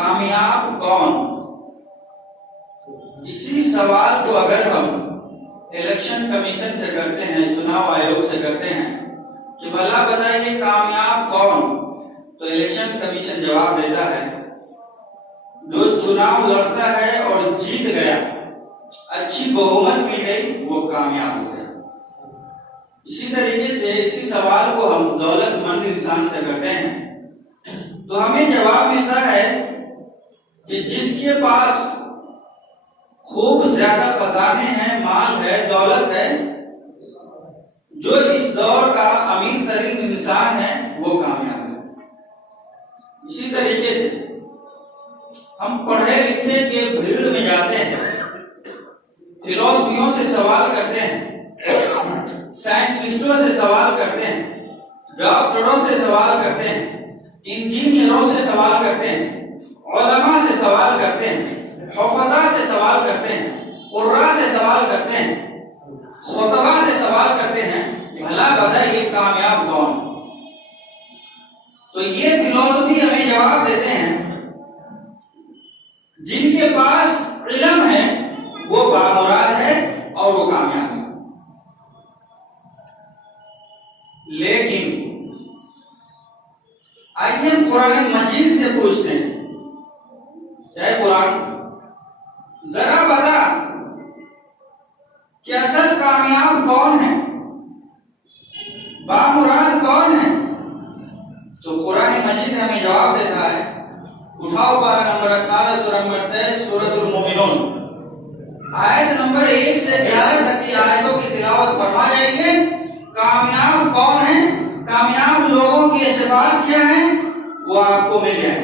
कामयाब कौन? इसी सवाल को अगर हम इलेक्शन कमीशन से करते हैं, चुनाव आयोग से करते हैं कि भला बताइए कामयाब कौन, तो इलेक्शन कमीशन जवाब देता है जो चुनाव लड़ता है और जीत गया, अच्छी बहुमत मिल गई, वो कामयाब हो गया। इसी तरीके से इसी सवाल को हम दौलतमंद इंसान से करते हैं तो हमें जवाब मिलता है कि जिसके पास खूब ज्यादा खजाने हैं, माल है, दौलत है, जो इस दौर का अमीर तरीन इंसान है, वो कामयाब है। इसी तरीके से हम पढ़े लिखे के भीड़ में जाते हैं, फिलोसफियों से सवाल करते हैं, साइंटिस्टों से सवाल करते हैं, डॉक्टरों से सवाल करते हैं, इंजीनियरों से सवाल करते हैं, उलमा से सवाल करते हैं, हुफ़ज़ा से सवाल करते हैं, कुर्रा से सवाल करते हैं, खुतबा से सवाल करते हैं, भला बताइए कामयाब कौन? तो ये फिलोसफी हमें जवाब देते हैं जिनके पास इल्म है वो बामुराद है और वो कामयाब है। लेकिन आइए हम कुरान मजीद से पूछते हैं, जय कुरान, जरा बता कि असल कामयाब कौन है, बामुराद कौन है? तो कुरान मजीद हमें जवाब देता है। उठाओ पारा नंबर 18 सूरह नंबर 23 सूरतुल मोमिनून, आयत नंबर 1 से 11 तक की आयतों की तिलावत फरमा जाएगी। कामयाब कौन है, कामयाब लोगों की सिफात क्या है, वो आपको मिल जाए।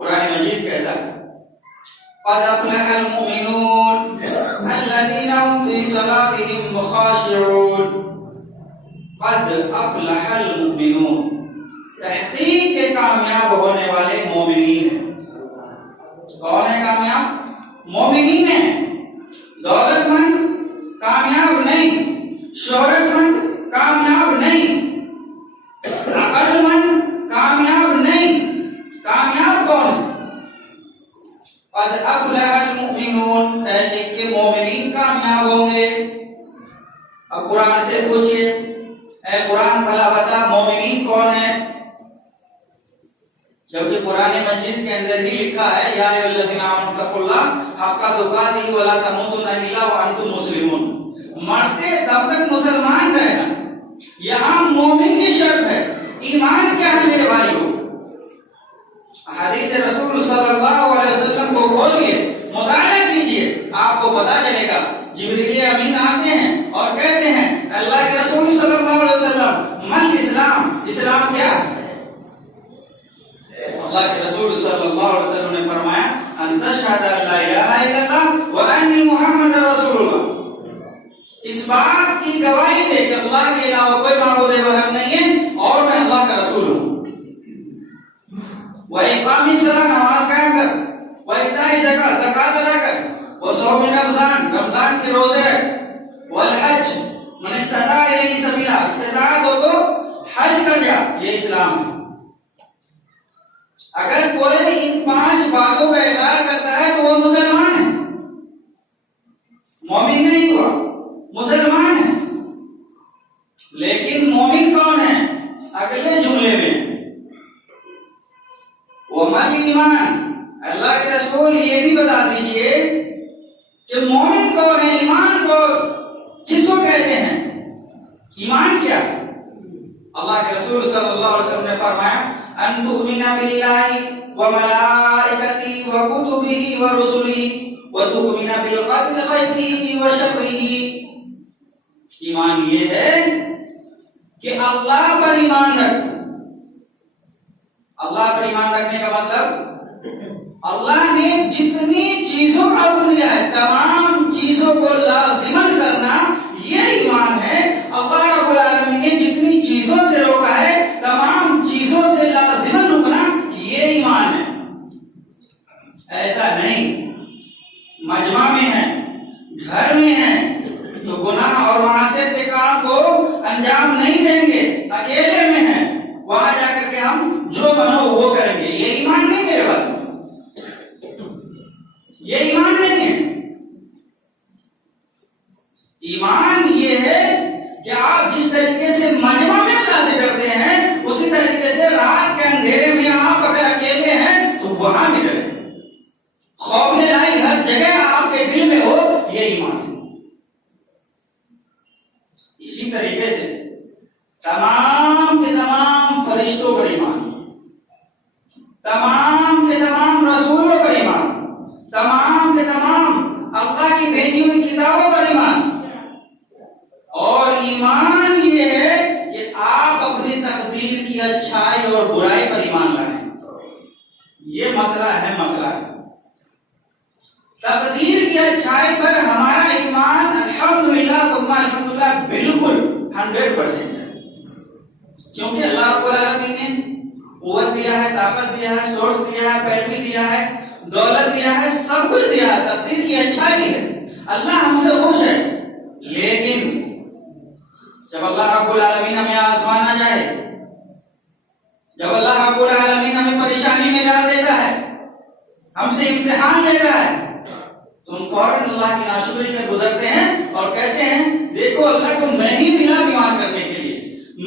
कुरान मजीद कहता है क़द अफ़लहल मुमिनून अल्लज़ीना हुम फ़ी सलातिहिम ख़ाशिऊन। क़द अफ़लहल मुमिनून, तहक़ीक़ के कामयाब होने वाले मोमिनीन हैं। कौन है कामयाब? मोमिनीन है। दौलतमंद कामयाब नहीं, शोहरतमंद कामयाब नहीं, अक्लमंद कामयाब नहीं, कामयाब कौन है? क़द अफ़लहल मुमिनून, तहक़ीक़ के मोमिनीन कामयाब होंगे। अब कुरान से पूछिए, ऐ कुरान भला बता मोमिनीन कौन है? जबकि कुरान मजीद के अंदर ही लिखा है या अय्युहल्लज़ीना आमनू तक़ुल्लाह हक़्क़ तुक़ातिही व ला तमूतुन्ना इल्ला व अंतुम मुस्लिमून। मरते तब तक मुसलमान रहना, यहाँ मोमिन की शर्त है। ईमान क्या है मेरे भाइयों? हदीस रसूल सल्लल्लाहु अलैहि वसल्लम को खोलिए, मुताला कीजिए, आपको पता चलेगा। जिब्रील अमीन आते हैं और कहते हैं अल्लाह के रसूल सल्लल्लाहु अलैहि वसल्लम मल इस्लाम, इस्लाम क्या है? अल्लाह के रसूल सल्लल्लाहु अलैहि वसल्लम ने फरमाया अन तशहद ला इलाहा इल्लल्लाह व अन्नी मुहम्मदुर रसूलुल्लाह। इस बात की गवाही दे कि अल्लाह के अलावा कोई माबूद बहक नहीं है और मैं अल्लाह का रसूल हूँ। व इक़ामिस सलाह, नमाज कायम कर, व इताई ज़कात, ज़कात अदा कर, व सौम रमज़ान, रमज़ान के रोजे, वल हज मन इस्तता इलैहि सबीला, इस्तिताअत हो तो हज कर जा, ये इस्लाम है। अगर कोई इन 5 बातों का इकरार करता है तो वो मुसलमान है, मोमिन नहीं हुआ, मुसलमान है। लेकिन मोमिन कौन है? अगले जुमले में वो मन ईमान। अल्लाह के रसूल ये भी बता दीजिए कि मोमिन कौन है, ईमान को किसको कहते हैं? ईमान क्या? अल्लाह के रसूल सल्लल्लाहु अलैहि वसल्लम ने फरमाया अन तुमिना बिल्लाहि व मलाइकतिही व कुतुबिही व रुसुलिही व तुमिना बिल क़द्रि खैरिही व शर्रिही। ईमान ये है कि अल्लाह पर ईमान रख। अल्लाह पर ईमान रखने का मतलब अल्लाह ने जितनी चीजों का हुक्म दिया है तमाम चीजों को लाज़िमन करना, ये ईमान है। अल्लाह रब्बुल आलमीन ने जितनी चीजों से रोका है तमाम चीजों से लाज़िमन रुकना, ये ईमान है। ऐसा नहीं मजमा में है, घर में है तो गुनाह और मासियत के काम को अंजाम नहीं देंगे, अकेले में है वहां जाकर के हम जो बनो वो करेंगे, ये ईमान नहीं मेरे भाई। के तमाम रसूलों पर ईमान, तमाम के तमाम अल्लाह की भेजी हुई किताबों पर ईमान। और ईमान ये है कि आप अपनी तकदीर की अच्छाई और बुराई पर ईमान लाएं। ये मसला है, मसला है तकदीर की अच्छाई पर हमारा ईमान अल्हम्दुलिल्लाह सुम्मा अल्हम्दुलिल्लाह बिल्कुल 100% है। क्योंकि अल्लाह रब्बुल आलमीन ने कुव्वत दिया है, ताकत दिया है, सोर्स दिया है, पैरवी दिया है, दौलत दिया है, सब कुछ दिया है, तकदीर की अच्छाई है, अल्लाह हमसे खुश है। लेकिन जब अल्लाह रब्बुल आलमीन हमें आसमान ना जाए, जब अल्लाह रब्बुल आलमीन हमें परेशानी में डाल देता है, हमसे इम्तिहान लेता है, तो हम फौरन अल्लाह की नाशुक्री में गुजरते हैं और कहते हैं देखो अल्लाह को मैं ही मिला बीमार करने के लिए,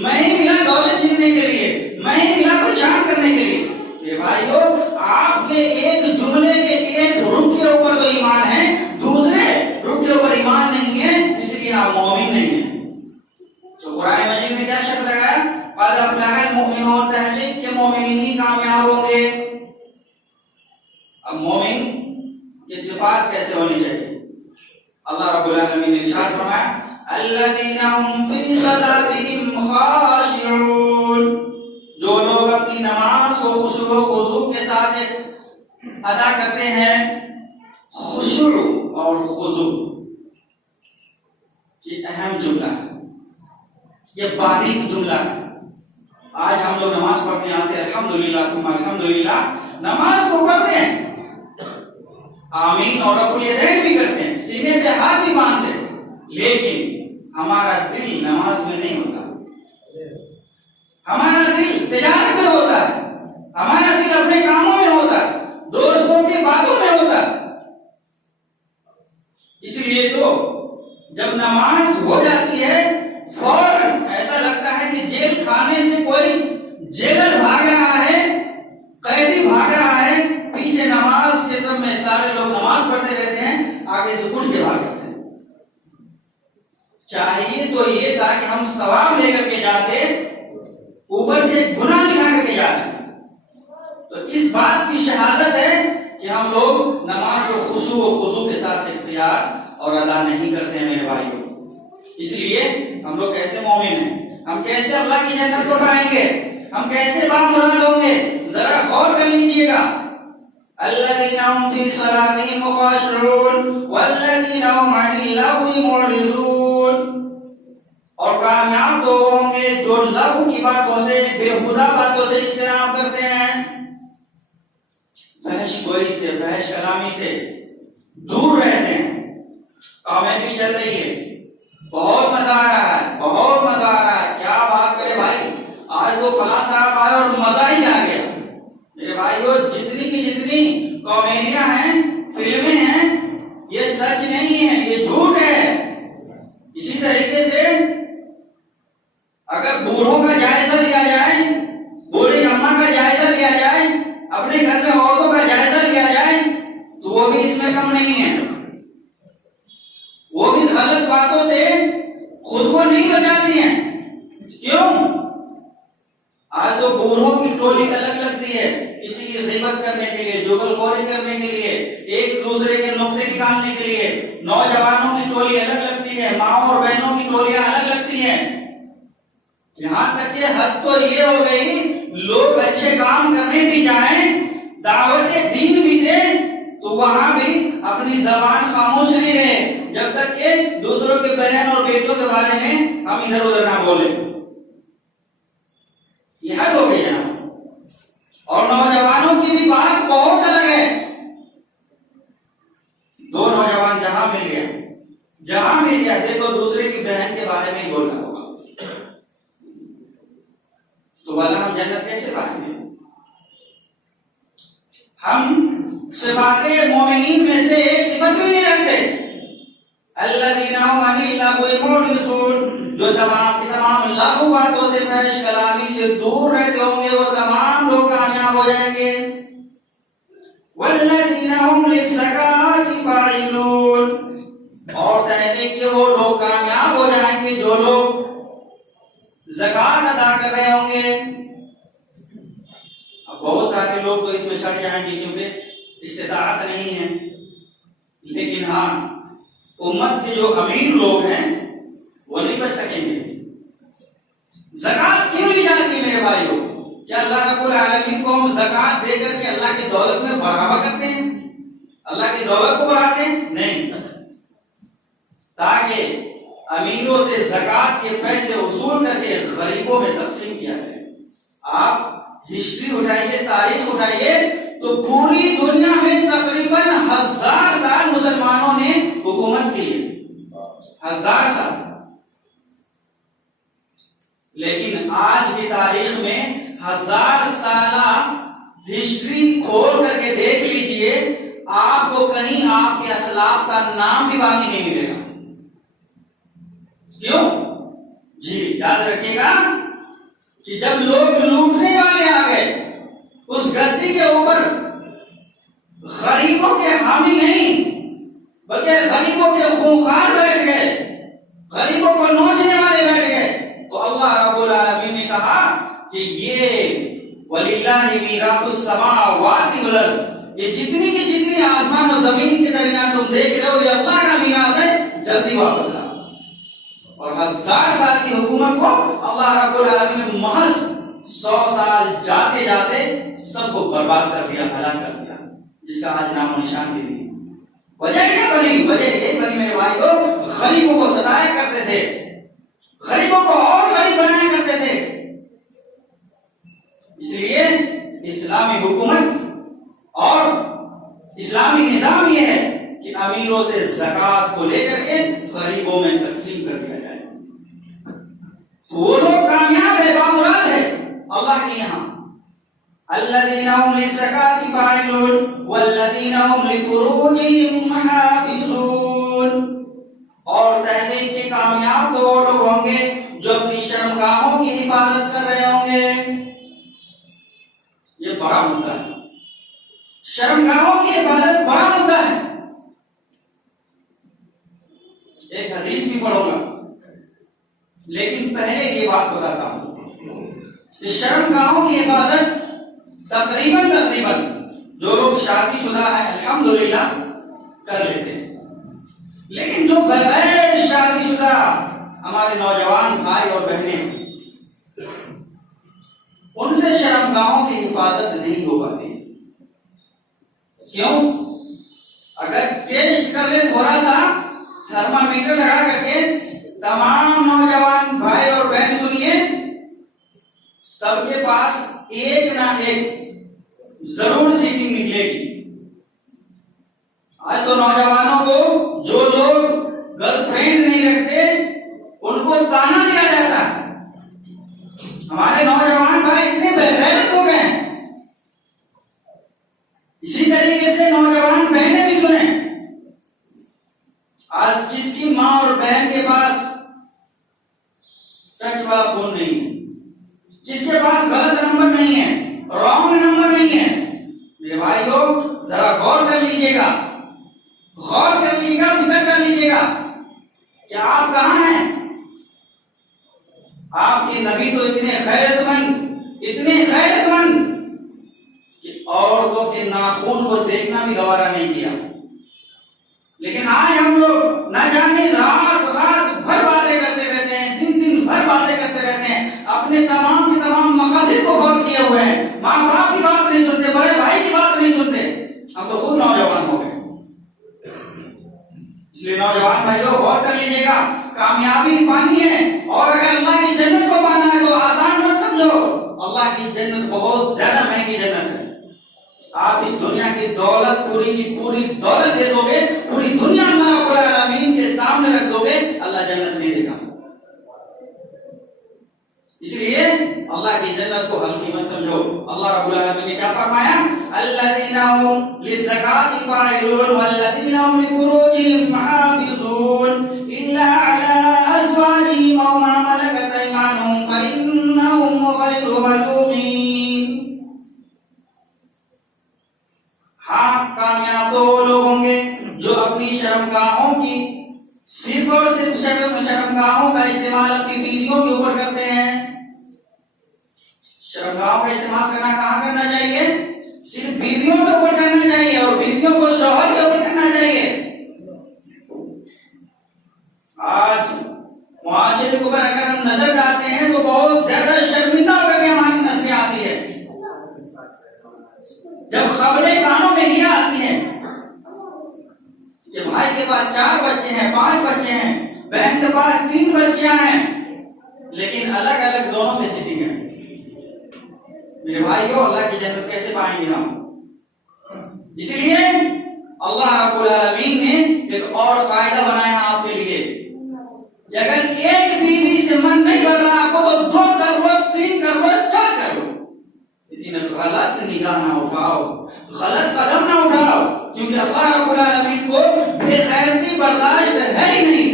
मैं ही मिला दौलत छीनने के लिए, मैं ही मिला परेशान करने के लिए। ये भाइयों, आपके एक जुमले के एक रुख के ऊपर तो ईमान है, दूसरे रुख के ऊपर ईमान नहीं है, इसलिए आप मोमिन नहीं है। तो कुरान मजीद में क्या शब्द लगाया? क़द अफ़लहल मुमिनून, तहक़ीक़ के मोमिनीन ही कामयाब होंगे। अब मोमिन की सिफात कैसे होनी चाहिए? अल्लाह रब्बुल आलमीन ने इरशाद फरमाया अल्लज़ीना हुम फ़ी सलातिहिम ख़ाशिऊन, जो लोग अपनी नमाज को खुशू व खुज़ू के साथ अदा करते हैं। खुशू और खुज़ू ये अहम जुमला है, ये बारीक जुमला है। आज हम लोग नमाज पढ़ने आते हैं, अल्हम्दुलिल्लाह सुम्मा अल्हम्दुलिल्लाह, नमाज को पढ़ते हैं, आमीन और रफ़ुल यदैन भी करते हैं, सीने पे हाथ भी बांधते हैं, लेकिन हमारा दिल नमाज में नहीं होता। हमारा दिल तिजारत में होता है, हमारा दिल अपने कामों में होता है, दोस्तों की बातों में होता है। इसलिए तो जब नमाज हो जाती है फौरन ऐसा लगता है कि जेल खाने से कोई जेलर भाग रहा है, कैदी भाग रहा है, पीछे नमाज के समय सारे लोग नमाज पढ़ते रहते हैं, आगे से उठ के भाग जाते हैं। चाहिए तो ये था कि हम सवाब लेकर के जाते, ऊपर से गुनाह लिखा करके जाते। तो इस बात की शहादत है कि हम लोग नमाज को खुशू व खुजू के साथ इख्तियार और अदा नहीं करते हैं मेरे भाइयों। इसलिए हम लोग कैसे मोमिन हैं, हम कैसे अल्लाह की जन्नत को पाएंगे, हम कैसे बामुराद होंगे, जरा गौर कर लीजिएगा। अल्लज़ीना हुम फ़ी सलातिहिम ख़ाशिऊन वल्लज़ीना हुम अनिल लग़वी मुअरिज़ून, और कामयाब तो होंगे जो लग़व की बातों से, बेहुदा बातों से इज्तनाब करते हैं, बहस गोई से, बहस कलामी से दूर रहते हैं। कॉमेडी चल रही है, बहुत मजा आ रहा है, बहुत मजा आ रहा है, क्या बात करें भाई, आज तो फला साहब आए और मजा ही आ गया। मेरे भाइयों, जितनी की जितनी कॉमेडियां हैं, फिल्में हैं, ये सच नहीं है, ये झूठ है। इसी तरीके से अगर बूढ़ों का जायजा लिया जाए, बूढ़ी अम्मा का जायजा लिया जाए, अपने घर में औरतों का जायजा लिया जाए, तो वो भी इसमें कम नहीं है। वो भी गलत बातों से खुद को नहीं बचाती हैं। क्यों? आज तो बूढ़ों की टोली अलग लगती है, किसी की ग़ीबत करने के लिए, जुगलखोरी करने के लिए, एक दूसरे के नुक्ते निकालने के लिए। नौजवानों की टोली अलग लगती है, माँ और बहनों की टोलियां अलग लगती हैं। यहाँ तक कि हद तो ये हो गई, लोग अच्छे काम करने भी जाएं, दावत दीन भी दे, तो वहां भी अपनी जबान खामोश नहीं रहे, जब तक कि दूसरों के बहन और बेटों के बारे में हम इधर उधर ना बोले। यह हद हो गई है। और नौजवानों की भी बात बहुत अलग है। दो नौजवान जहां मिल गया देखो दूसरे की बहन के बारे में ही बोलना होगा, तो वाला हम जन्नत कैसे पाएंगे? हम सिफाते मोमिनीन में से एक सिफत भी नहीं रखते। अल्लज़ीना हुम अनिल लग़वी मुअरिज़ून, जो तमाम की तमाम लग़व बातों से, फहश कलामी से दूर रहते होंगे, वो तमाम लोग कामयाब हो जाएंगे। वल्लज़ीना हुम लिज़्ज़काति फ़ाइलून, और तहक़ीक़ के वो लोग कामयाब हो जाएंगे जो लोग ज़कात अदा कर रहे होंगे। अब बहुत सारे लोग तो इसमें छट जाएंगे क्योंकि इस्तिताअत नहीं है, लेकिन हाँ उम्मत के जो अमीर लोग हैं वो नहीं बच सकेंगे। ज़कात क्यों ली जाती है मेरे भाइयों? क्या अल्लाह रब्बुल आलमीन को हम ज़कात दे करके अल्लाह की दौलत में बढ़ावा करते हैं, अल्लाह की दौलत को बढ़ाते हैं? नहीं, ताकि अमीरों से ज़कात के पैसे वसूल करके गरीबों में तकसीम किया जाए। आप हिस्ट्री उठाइए, तारीख उठाइए, तो पूरी दुनिया में तकरीबन 1000 साल मुसलमानों ने हुकूमत की है, 1000 साल। लेकिन आज की तारीख में 1000 साला हिस्ट्री खोल करके देख लीजिए, आपको कहीं आपके असलाफ का नाम भी बाकी नहीं मिलेगा। क्यों जी? याद रखिएगा कि जब लोग लूटने वाले आ गए, उस गद्दी के ऊपर गरीबों के हामी नहीं बल्कि गरीबों के खूंखार बैठ गए, गरीबों को नोचने वाले बैठ गए, तो अल्लाह रब्बुल आलमीन ने कहा कि ये वलिल्लाहि मीरातुस समावाति वल अर्द, ये जितनी की जितनी आसमान और जमीन के दरमियान तुम देख रहे हो, ये अल्लाह का मीरात है, जल्दी वापस लाओ। और 1000 साल की हुकूमत को अल्लाह रब्बुल आलमीन ने महज 100 साल जाते जाते सबको बर्बाद कर दिया, हलाक कर दिया, जिसका आज नामो निशान भी नहीं। वजह क्या बनी? वजह ये बनी मेरे भाई को, गरीबों को सताया करते थे, गरीबों को और गरीब बनाया करते थे। इसलिए इस्लामी हुकूमत और इस्लामी निजाम यह है कि अमीरों से ज़कात को लेकर के गरीबों में तकसीम कर दिया जाए। तो वो लोग कामयाब है, बामुराद है अल्लाह के यहाँ। अल्लज़ीना हुम लिज़्ज़काति फ़ाइलून वल्लज़ीना हुम लिफ़ुरूजिहिम हाफ़िज़ून। और तहक़ीक़ के कामयाब तो वो लोग होंगे जो अपनी शर्मगाहों की हिफाजत कर रहे होंगे। ये बड़ा मुद्दा है, शर्मगाहों की हिफाजत बड़ा मुद्दा है। एक हदीस भी पढ़ूंगा, लेकिन पहले ये बात बताता हूं कि शर्मगाहों की हिफाजत तकरीबन जो लोग शादीशुदा है अल्हम्दुलिल्लाह कर लेते हैं, लेकिन जो बगैर शादीशुदा हमारे नौजवान भाई और बहनें, उनसे शर्मगाहों की हिफाजत नहीं हो पाती। क्यों? अगर टेस्ट कर ले थोड़ा सा, थर्मामीटर लगा करके, तमाम नौजवान भाई और बहन सुनिए, सबके पास एक ना एक जरूर सीटिंग निकलेगी। आज तो नौजवानों को जो लोग गर्लफ्रेंड नहीं रखते उनको ताना दिया जाता है। हमारे नौजवान भाई इतने बेगैरत हो गए। इसी तरीके से नौजवान बहनें भी सुने, आज किसकी माँ और बहन के पास टच वाला फोन नहीं है, किसके पास गलत नंबर नहीं है, रॉन्ग नंबर नहीं है। मेरे भाई लोग जरा गौर कर लीजिएगा, गौर कर लीजिएगा, फिक्र कर लीजिएगा कि आप कहां हैं। आपके नबी तो इतने खैरतमंद कि औरतों के नाखून को देखना भी गवारा नहीं किया। लेकिन आज हम लोग न जाने रात भर बातें करते रहते हैं, दिन भर बातें करते रहते हैं, अपने तमाम के तमाम मकासद को फौत किए हुए हैं। माँ बाप की बात नहीं सुनते, बड़े भाई की बात नहीं सुनते। हम तो खुद नौजवान हो गए। इसलिए नौजवान भाई लोग गौर कर लीजिएगा, कामयाबी पानी है और अगर अल्लाह की जन्नत को पाना है तो आसान मत समझो। अल्लाह की जन्नत बहुत ज्यादा महंगी जन्नत है। आप इस दुनिया की दौलत पूरी की पूरी दौलत दे दोगे, पूरी दुनिया अल्लाह रब्बुल आलमीन के सामने रख दोगे, अल्लाह जन्नत नहीं देगा। इसलिए अल्लाह की जन्नत को हल्की मत समझो। अल्लाह रब्बुल आलमीन ने क्या फरमाया? अल्लज़ीना हुम लिज़्ज़काति फ़ाइलून वल्लज़ीना हुम लिफ़ुरूजिहिम हाफ़िज़ून इल्ला अला अज़वाजिहिम अव मा मलकत अयमानुहुम फ़इन्नहुम ग़ैरु मलूमीन। हाँ, कामयाब तो वो लोग होंगे जो अपनी शर्मगाहों की सिर्फ और सिर्फ शर्मगाहों का इस्तेमाल अपनी बीवियों के ऊपर करते हैं। शर्मगाहों का इस्तेमाल करना कहां करना चाहिए? के पास 4 बच्चे हैं, 5 बच्चे हैं, बहन के पास 3 बच्चियां हैं, लेकिन अलग अलग दोनों की सिटी है। मेरे भाइयों, अल्लाह की जन्नत कैसे पाएंगे हम? इसलिए अल्लाह रब्बुल आलमीन ने एक और कायदा बनाया आपके लिए, अगर एक बीवी से मन नहीं भर रहा आपको तो 2 कर लो, 3 कर लो, 4 कर लो, लेकिन गलत निगाह ना उठाओ, गलत कदम ना उठाओ, क्योंकि अल्लाह रब्बुल आलमीन को बेखैरती बर्दाश्त है ही नहीं।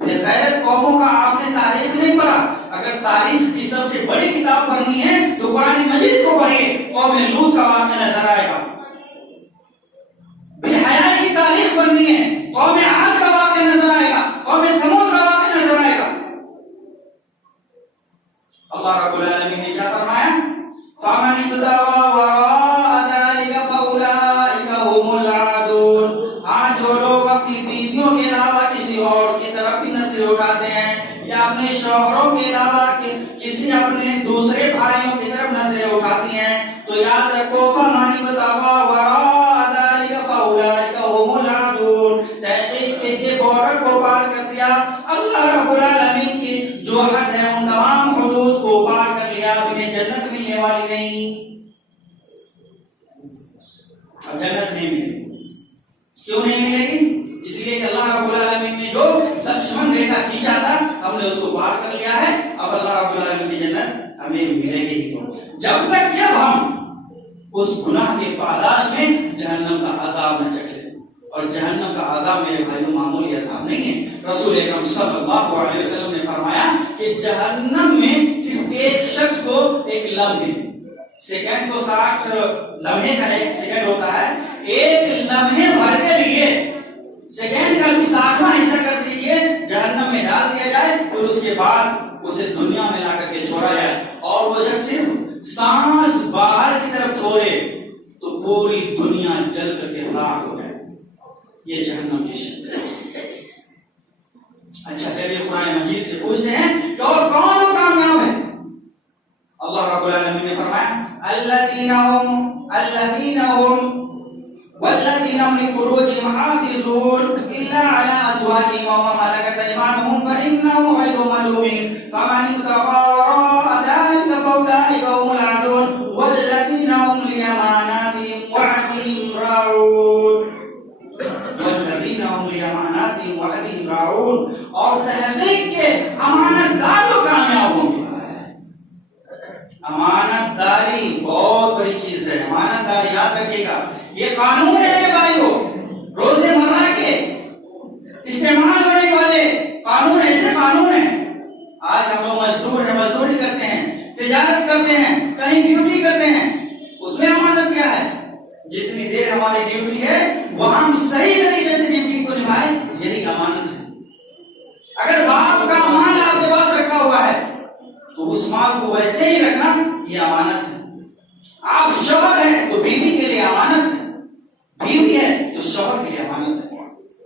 बेखैरत कौमों का आपने तारीख नहीं पढ़ा? अगर तारीख की सबसे बड़ी किताब पढ़नी है तो कुरान मजीद को पढ़िए। कौम लूत का वाक़या नजर आएगा। बेहयाई की तारीख पढ़नी है, कौम आद का वाक़या नजर आएगा, कौम समूद का वाक़या नजर आएगा। अल्लाह रब्बुल आलमीन ने क्या फरमाया? फमन इब्तगा वराअ ज़ालिका फउलाइका हुमुल आदून। आज जो लोग अपनी बीवियों के अलावा किसी और की तरफ भी नजर उठाते हैं या अपने शौहरों के अलावा किसी अपने दूसरे भाइयों की तरफ नजरें उठाती हैं, तो याद रखो फमन इब्तगा वराअ ज़ालिका फउलाइका हुमुल आदून। तहकीक के बॉर्डर को पार कर दिया, अल्लाह रब्बुल आलमीन की जो हद है उन तमाम हुदूद को पार कर लिया, तुम्हें जन्नत मिलने वाली नहीं। अब जन्नत नहीं मिलेगी। क्यों नहीं मिलेगी? इसलिए कि अल्लाह रब्बुल आलमीन ने जो लक्ष्मण रेखा खींचा था हमने उसको पार कर लिया है। अब अल्लाह रब्बुल आलमीन की जन्नत हमें मिलेगी ही। जब तक जब हम उस गुनाह के पादाश में जहन्नम का अजाब न चखे, और जहन्नम का अजाब मेरे भाइयों मामूली अजाब नहीं है। रसूल अकरम सल्लल्लाहु अलैहि वसल्लम ने फरमाया कि जहन्नम में सिर्फ एक शख्स को एक लम्हे, सेकंड को 60 लम्हे का एक सेकंड होता है, एक लम्हे भर के लिए सेकंड का भी 60वां हिस्सा कर दीजिए, जहन्नम में डाल दिया जाए, और उसके बाद उसे दुनिया में ला करके छोड़ा जाए, और वो शख्स सिर्फ सांस बाहर की तरफ छोड़े तो पूरी दुनिया जल करके राख हो जाए। ये जहन्नम की शिद्दत है। अच्छा, चलिए कुरान मजीद से पूछते हैं कि और कौन लोग कामयाब है? अल्लाह रब्बुल आलमीन ने फरमाया अल्लज़ीना हुम वल्लज़ीना हुम लिफुरूजिहिम हाफ़िज़ून इल्ला अला अज़वाजिहिम व मा मलकत अयमानुहुम फ़इन्नहुम ग़ैरु मलूमीन फ़मन इब्तग़ा वराअ ज़ालिका फ़उलाइका हुमुल आदून वल्लज़ीना हुम लिअमानातिहिम व अहदिहिम राऊन। और तहक़ीक़ के अमानतदार लोग कामयाब होंगे। अमानतदारी बहुत बड़ी चीज है। अमानतदारी याद रखिएगा, ये कानून है भाइयों, रोजमर्रा के इस्तेमाल होने वाले कानून, ऐसे कानून है। आज हम लोग मजदूर हैं, मजदूरी करते हैं, तिजारत करते हैं, कहीं ड्यूटी करते हैं, उसमें अमानत क्या है? जितनी देर हमारी ड्यूटी है वो हम सही तरीके से ड्यूटी को निभाएं, यही अमानत है। अगर बाप का माल आपके पास रखा हुआ है तो उस माल को वैसे ही रखना, ये अमानत है। आप शौहर हैं तो बीवी के लिए अमानत है, बीवी है तो शौहर के लिए अमानत है।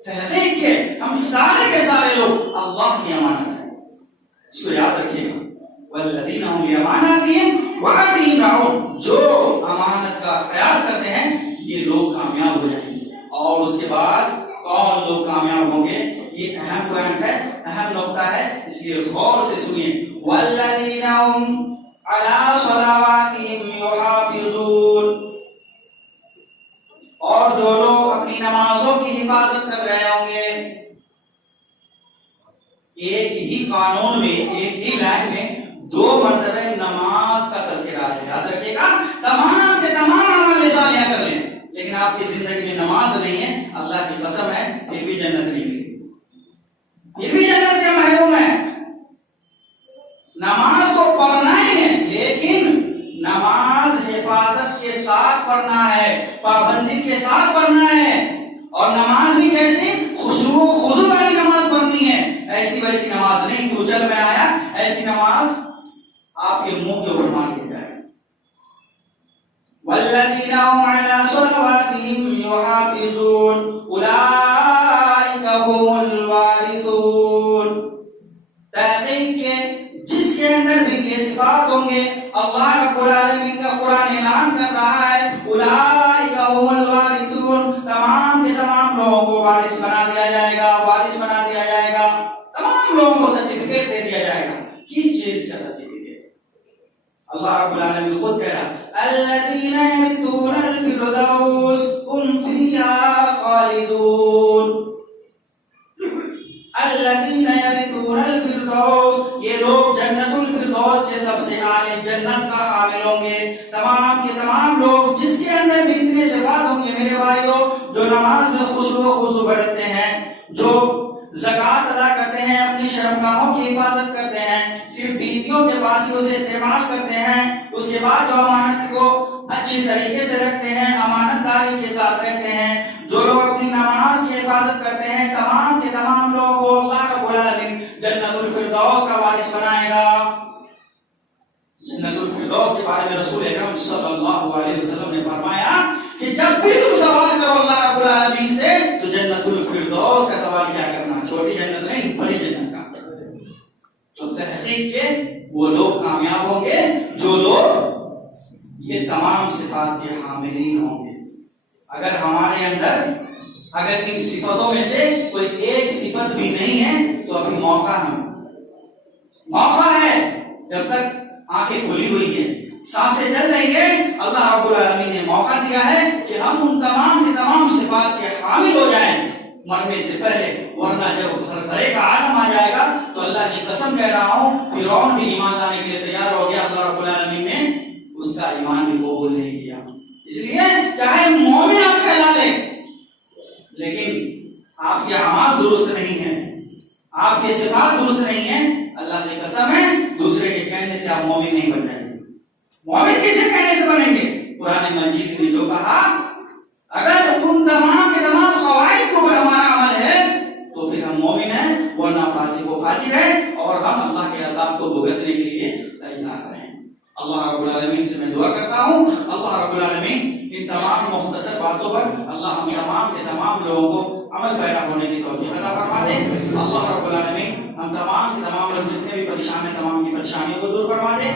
तहक़ीक़ के हम सारे के सारे लोग अल्लाह की अमानत है, इसको याद रखिएगा। वल्लज़ीना हुम लिअमानातिहिम व अहदिहिम राऊन। जो अमानत का ख्याल करते हैं ये लोग कामयाब हो जाएंगे। और उसके बाद कौन लोग कामयाब होंगे, ये अहम पॉइंट है, अहम नुक्ता है, इसलिए गौर से सुनिए। वल्लज़ीना हुम अला सलावातिहिम युहाफ़िज़ून। और जो लोग अपनी नमाजों की हिफाजत कर रहे होंगे। एक ही कानून में, एक ही लाइन में 2 मरतबे नमाज का तज़किरा है। याद रखिएगा, तमाम के तमाम अमल सालिह कर लें, लेकिन आपकी जिंदगी में नमाज नहीं है, अल्लाह की कसम है, फिर भी जन्नत नहीं मिलेगी, फिर भी जन्नत से महरूम है। नमाज को पढ़ना ही है, लेकिन नमाज हिफाजत के साथ पढ़ना है, पाबंदी के साथ पढ़ना है। और नमाज भी कैसे? खुशू वाली नमाज पढ़नी है, ऐसी वैसी नमाज नहीं, तू चल में आया ऐसी नमाज आपके मुंह के ऊपर मार दी जाए। वल्लज़ीना हुम अला सलावातिहिम युहाफ़िज़ून उलाइका हुमुल वारिसून। तहक़ीक़ के जिसके अंदर भी ये सिफात होंगे, अल्लाह रब्बुल आलमीन का कुरान ऐलान कर रहा है उलाइका हुमुल वारिसून, तमाम के तमाम लोगों को वारिस बना दिया जाएगा, वारिस बना दिया जाएगा, तमाम लोगों को सर्टिफिकेट दे दिया जाएगा। किस चीज का सर्टिफिकेट? अल्लाह रब्बुल आलमीन खुद कह रहा अल्लज़ीना यरिसूनल फिरदौस हुम फीहा खालिदून। अल्लज़ीना यरिसूनल फिरदौस, ये लोग जन्नतुल फिरदौस के सबसे आले जन्नत का हामिल होंगे। तमाम के तमाम लोग जिसके अंदर भी इतने सिफात होंगे मेरे भाइयों, जो नमाज में खुशू व खुशू बरतते हैं, जो ज़कात अदा करते हैं, अपनी शर्मगाहों की हिफाजत करते हैं, सिर्फ बीवियों के पास ही उसे इस्तेमाल करते हैं, उसके बाद जो अमानत को अच्छी तरीके से रखते हैं, अमानतदारी के साथ रहते हैं, जो लोग अपनी नमाज की हिफाजत करते हैं, तमाम के तमाम लोगों को अल्लाह रब्बुल आलमीन जन्नतुल फिरदौस का वारिस बनाएगा। जन्नतुल फिरदौस के बारे में रसूल अकरम सल्लल्लाहु अलैहि वसल्लम ने फरमाया कि जब भी तुम सवाल करो अल्लाह रब्बुल आलमीन से तो जन्नतुल फिरदौस का सवाल क्या करना, छोटी जन्नत नहीं बड़ी जन्नत का। तो तहकीक के वो लोग कामयाब होंगे जो लोग ये तमाम सिफात के हामिलीन होंगे। अगर हमारे अंदर अगर इन सिफतों में से कोई एक सिफत भी नहीं है तो अभी मौका है, जब तक आंखें खुली हुई है, सांसें चल रही है, अल्लाह रब्बुल आलमीन ने मौका दिया है कि हम उन तमाम के तमाम सिफात के हामिल हो जाएं मरने से पहले, वरना जब खरखरे का आलम आ जाएगा तो अल्लाह की कसम कह रहा हूं फिरौन भी ईमान लाने के लिए तैयार हो गया, अल्लाह रब्बुल आलमीन ने उसका ईमान भी कबूल नहीं किया। इसलिए चाहे मोमिन आप कहला ले, लेकिन आपके अमाल दुरुस्त नहीं है, आपके सिफात दुरुस्त नहीं है, अल्लाह की कसम है दूसरे के कहने से आप मोमिन नहीं बन जाएंगे। मोमिन किसे कहने से बनेंगे? कुरान मजीद ने जो कहा अगर उन तमाम के तमाम क़वाइद के ऊपर हमारा अमल है तो फिर हम मोमिन हैं, वरना फासिक व फाजिर है और हम अल्लाह के अज़ाब को भुगतने के लिए तैयार हैं। अल्लाह रब्बुल आलमीन से मैं दुआ करता हूँ अल्लाह रब्बुल आलमीन इन तमाम मुख्तसर बातों पर अल्लाह हम तमाम के तमाम लोगों को अमल पैदा होने की तौफीक अता फरमा दे। अल्लाह रब्बुल आलमीन हम तमाम के तमाम लोग जितने भी परेशान हैं तमाम की परेशानियों को दूर फरमा दे।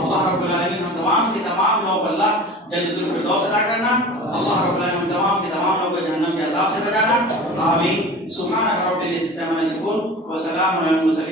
अल्लाह रब्बुल आलमीन हम तमाम के तमाम लोगों को अल्लाह जन्नतुल फिरदौस अता करना, अल्लाह रब्बुल आलमीन हम तमाम के तमाम लोगों को जहन्नम के अज़ाब से बचाना। आमीन। सुब्हान रब्बिल इज्जति अम्मा यसिफून व सलामुन अलल मुरसलीन।